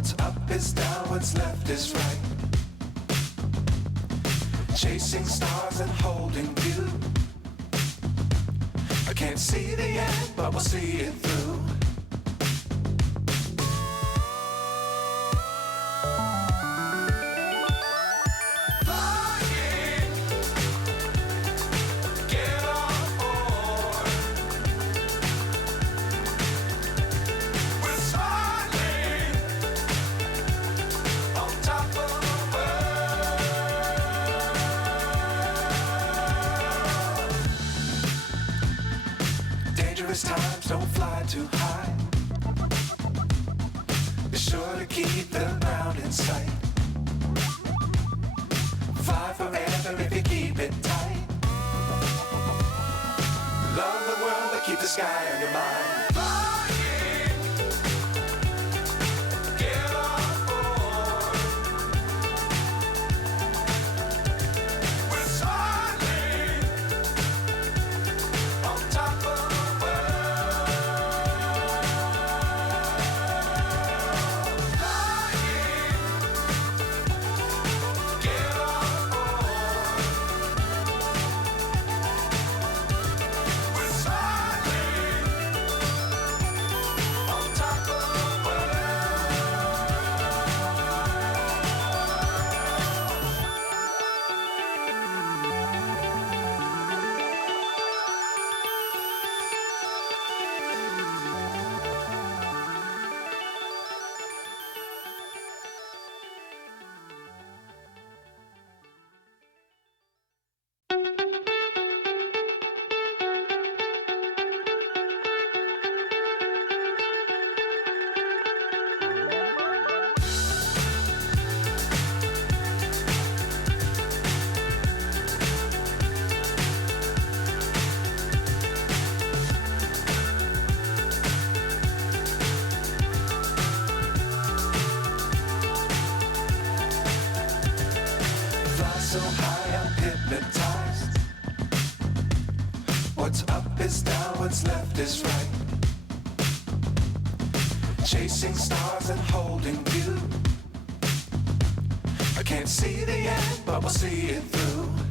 What's up is down, what's left is right. Chasing stars and holding you. I can't see the end, but we'll see it through. Times don't fly too high. Be sure to keep the ground in sight. Fly forever if you keep it tight. Love the world but keep the sky on your mind. So high I'm hypnotized. What's up is down, what's left is right. Chasing stars and holding you. I can't see the end, but we'll see it through.